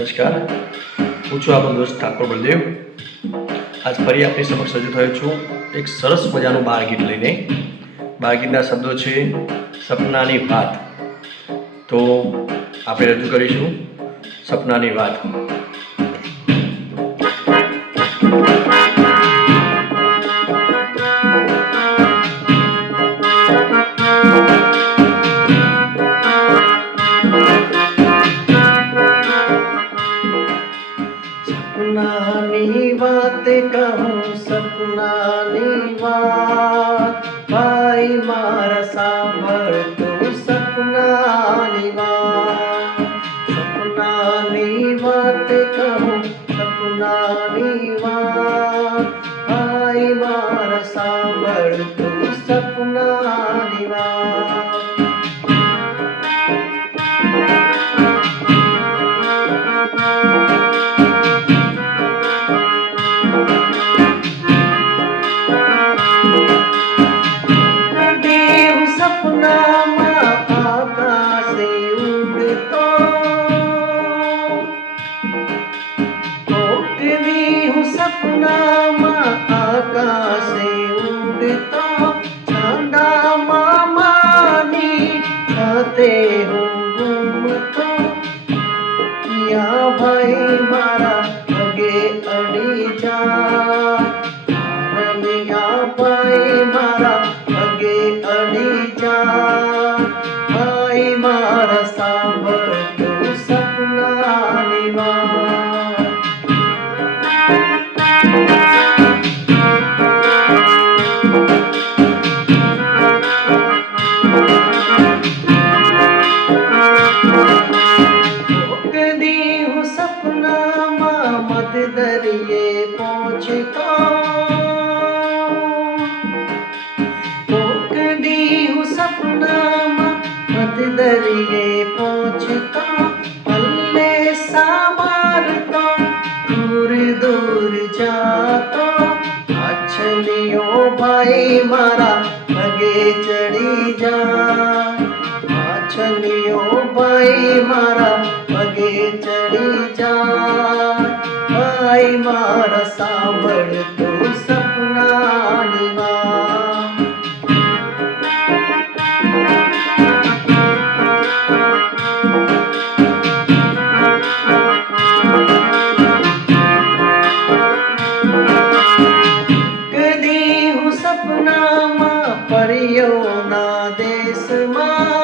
નમસ્કાર, હું છું આપણો દોસ્ત ઠાકોર બળદેવ। આજ ફરી આપની સમક્ષ રજૂ થયો છું એક સરસ મજાનું બાળગીત લઈને। બાળગીતના શબ્દો છે સપનાની વાત। તો આપણે રજૂ કરીશું સપનાની વાત। સપનાની વાત કહું, સપનાની વાત, ભાઈ મારા સાંભળ તું સપનાની વાત। સપનાની વાત કહું, સપનાની વાત, ભાઈ મારા સાંભળ તું સપનાની વાત। સપનામાં આકાશે ઉડતો, ચાંદામાં માની સાથે હું ઘૂમતો, યા ભાઈ મારા પગે અડી જાય, યા ભાઈ મારા પગે અડી જાય, ભાઈ મારા સાંભળ તું સપનાની વાત। સપનામાં મત દરિયે પહોંચતો, કોક દી હું સપનામાં મત દરિયે પહોંચતો, પલ્લે સાંભળતો દૂર દૂર જાતો, માછલીઓ ભાઈ મારા પગે ચડી જાય, માછલીઓ ભાઈ મારા પગે ચડી જાય, ભાઈ મારા સાંભળ તું સપનાની વાત। કદી હું સપનામાં પરીઓના દેશમાં,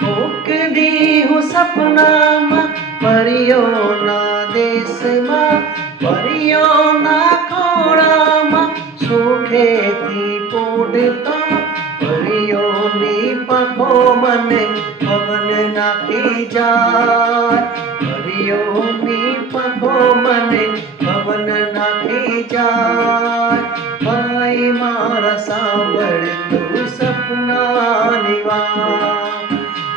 કોક દી હું સપનામાં પરીઓના દેશમાં, પરીઓના ખોળામાં સુખેથી પોઢતો, પરીઓની પંખો મને પવન નાખી જાય, પરીઓની પંખો મને પવન નાખી જાય, ભાઈ મારા સાંભળ તું સપનાની વાત।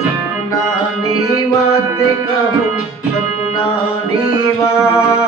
સપનાની વાત કહું, સપનાની વાત,